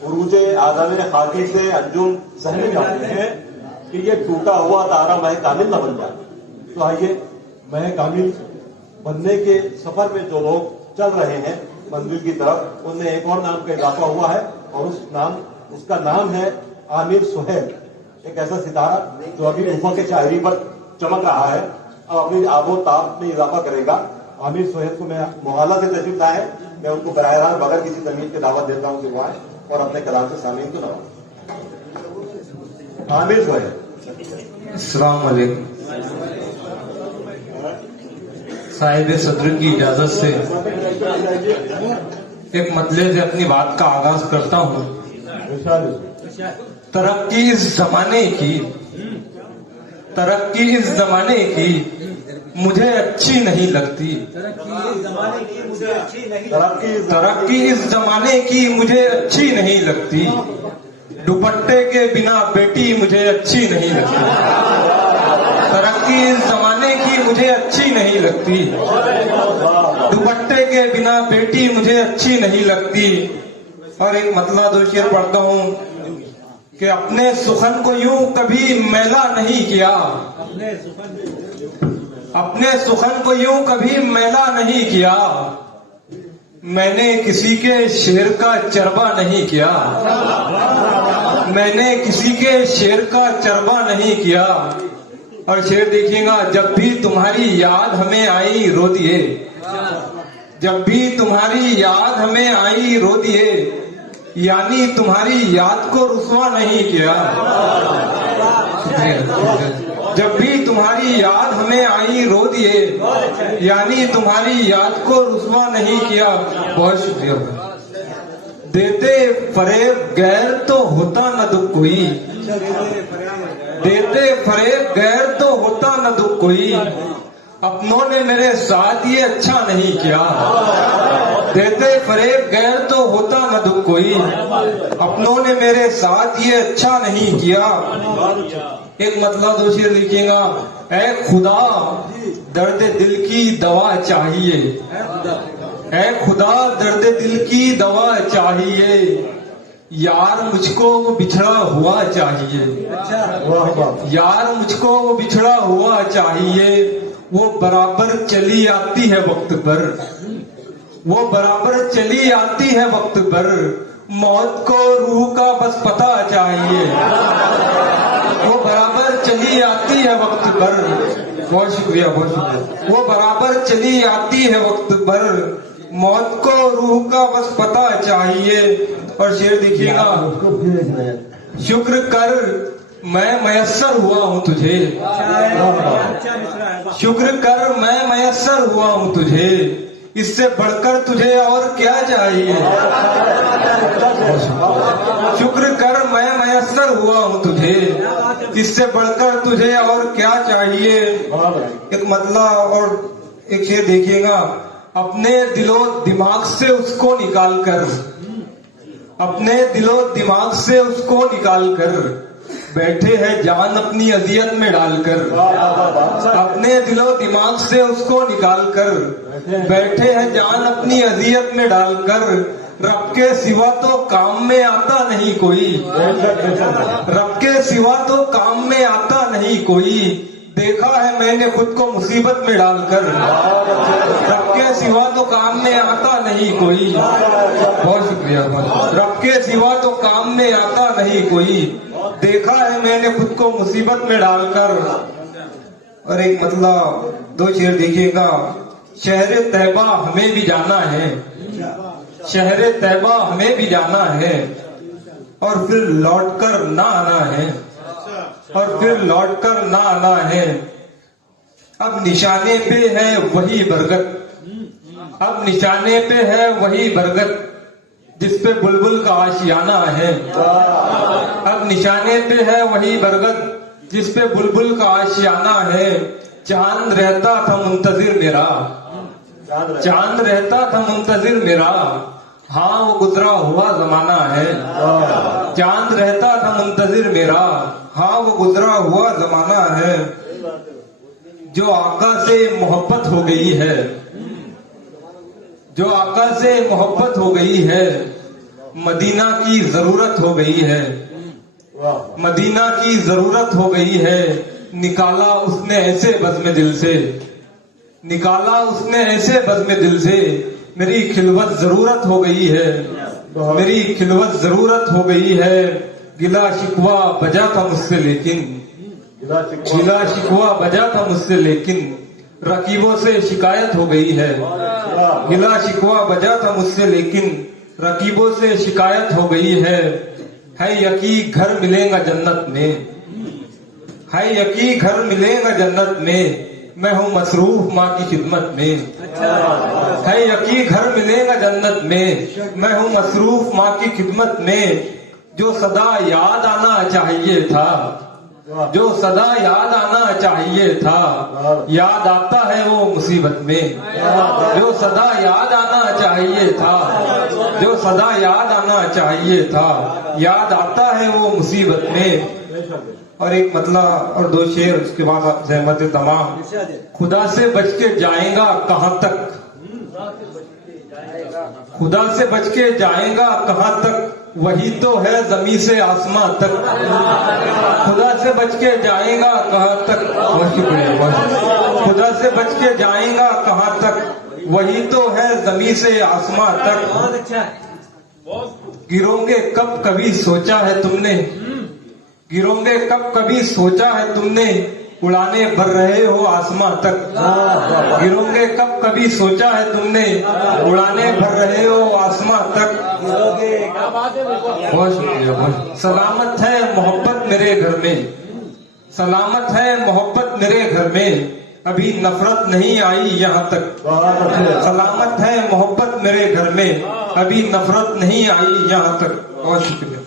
उरूज आज़ामिन खाकी से अंजुम सहनी चाहते हैं कि ये टूटा हुआ तारा मह कामिल न बन जाए। तो आइए मह कामिल बनने के सफर में जो लोग चल रहे हैं मंजिल की तरफ, उनमें एक और नाम का इजाफा हुआ है और उसका नाम है आमिर सुहेल। एक ऐसा सितारा जो अभी गुफा के शायरी पर चमक रहा है, अब अपनी आबो ताब में इजाफा करेगा। आमिर सुहेल को मैं मोहल्ला से तशरीफ लाए, मैं उनको बराह रास्त बगैर किसी तमीज की दावत देता हूँ कि वो आए और अपने कलाम से सामीन को नवाजें। आमिर सुहेल। अस्सलाम वालेकुम। साहिब सदर की इजाजत से एक मतले से अपनी बात का आगाज करता हूँ। तरक्की इस जमाने की मुझे अच्छी नहीं लगती। तरक्की इस जमाने की मुझे अच्छी नहीं लगती। दुपट्टे के बिना बेटी मुझे अच्छी नहीं लगती। तरक्की इस जमाने की मुझे अच्छी नहीं लगती। दुपट्टे के बिना बेटी मुझे अच्छी नहीं लगती। और एक मतला दो शेर पढ़ता हूँ कि अपने सुखन को यूं कभी मैला नहीं किया। अपने सुखन को यूं कभी मैला नहीं किया। मैंने किसी के शेर का चरबा नहीं किया। मैंने किसी के शेर का चरबा नहीं किया। और शेर देखिएगा, जब भी तुम्हारी याद हमें आई रो दिए। जब भी तुम्हारी याद हमें आई रो दिए, यानी तुम्हारी याद को रुसवा नहीं किया। जब भी तुम्हारी याद हमें आई रो दिए, यानी तुम्हारी याद को रुसवा नहीं किया। बहुत शुक्रिया। देते फरेब गैर तो होता न दुख कोई। देते फरेब गैर तो होता न दुख कोई। अपनों ने मेरे साथ ये अच्छा नहीं किया। देते फरेब गैर तो होता न दुख कोई। अपनों ने मेरे साथ ये अच्छा नहीं किया। एक मतलब दो शेर लिखिएगा, ऐ खुदा दर्द दिल की दवा चाहिए। ऐ खुदा दर्द दिल की दवा चाहिए। यार मुझको वो बिछड़ा हुआ चाहिए। यार मुझको वो बिछड़ा हुआ चाहिए। वो बराबर चली आती है वक्त पर। वो बराबर चली आती है वक्त पर। मौत को रूह का बस पता चाहिए। वो बराबर चली आती है वक्त पर। बहुत शुक्रिया, बहुत शुक्रिया। वो बराबर चली आती है वक्त पर। मौत को रूह का बस पता चाहिए। और शेर देखिएगा, शुक्र कर मैं मयस्सर हुआ हूँ तुझे। शुक्र कर मैं मयस्सर हुआ हूँ तुझे। इससे बढ़कर तुझे और क्या चाहिए। शुक्र कर मैं मयस्सर हुआ हूँ तुझे। इससे बढ़कर तुझे और क्या चाहिए। एक मतला और एक शेर देखिएगा, अपने दिलो दिमाग से उसको निकाल कर। अपने दिलो दिमाग से उसको निकाल कर बैठे हैं जान अपनी अजियत में डालकर। अपने दिलो दिमाग से उसको निकाल कर बैठे हैं जान अपनी अजियत में डालकर। रब के सिवा तो काम में आता नहीं कोई। रब के सिवा तो काम में आता नहीं कोई। देखा है मैंने खुद को मुसीबत में डालकर। रब के सिवा तो काम में आता नहीं कोई। बहुत शुक्रिया। रब के सिवा तो काम में आता नहीं कोई। देखा है मैंने खुद को मुसीबत में डालकर। और एक मतलब दो शेर देखिएगा, शहर तैबा हमें भी जाना है। शहर तैबा हमें भी जाना है। और फिर लौटकर ना आना है। और फिर लौटकर ना आना है। अब निशाने पे है वही बरगद। अब निशाने पे है वही बरगद जिस पे बुलबुल का आशियाना है। अब निशाने पे है वही बरगद जिस पे बुलबुल का आशियाना है। चांद रहता था मुंतजिर मेरा। चांद रहता था मुंतजिर मेरा। हाँ वो गुजरा हुआ जमाना है। चांद रहता था मुंतजिर मेरा। हाँ वो गुजरा हुआ जमाना है। जो आका से मोहब्बत हो गई है। जो आका से मोहब्बत हो गई है। मदीना की जरूरत हो गई है, वाह, मदीना की जरूरत हो गई है, निकाला उसने ऐसे बज़्म दिल से, निकाला उसने ऐसे बज़्म दिल से, मेरी खिलवत जरूरत हो गई है, मेरी खिलवत जरूरत हो गई है, गिला शिकवा बजा था मुझसे लेकिन, गिला शिकवा बजा था मुझसे लेकिन, रकीबों से शिकायत हो गई है, गिला शिकवा बजा था मुझसे लेकिन, रकीबों से शिकायत हो गई है यकी घर मिलेगा जन्नत में, है यकी घर मिलेगा जन्नत में, मैं हूँ मसरूफ माँ की खिदमत में, है यकी घर मिलेगा जन्नत में, मैं हूँ मसरूफ माँ की खिदमत में, जो सदा याद आना चाहिए था, जो सदा याद आना चाहिए था, याद आता है वो मुसीबत में, जो सदा याद आना चाहिए था, जो सदा याद आना चाहिए था, याद आता है वो मुसीबत में। और एक मतला और दो शेर, उसके बाद जहमत तमाम। खुदा से बच के जाएगा कहाँ तक, खुदा से बच के जाएगा कहाँ तक, वही तो है जमीन से आसमां तक, खुदा से बच के जाएगा कहाँ तक, खुदा से बच के जाएगा कहाँ तक, वही तो है जमीन से आसमां तक। गिरोगे कब कभी सोचा है तुमने, गिरोगे कब कभी सोचा है तुमने, उड़ाने भर रहे हो आसमां तक, गिरोगे कब कभी सोचा है तुमने, उड़ाने भर रहे हो आसमां तक। बहुत शुक्रिया। सलामत है मोहब्बत मेरे घर में, सलामत है मोहब्बत मेरे घर में, अभी नफरत नहीं आई यहाँ तक, सलामत है मोहब्बत मेरे घर में, अभी नफरत नहीं आई यहाँ तक। बहुत शुक्रिया।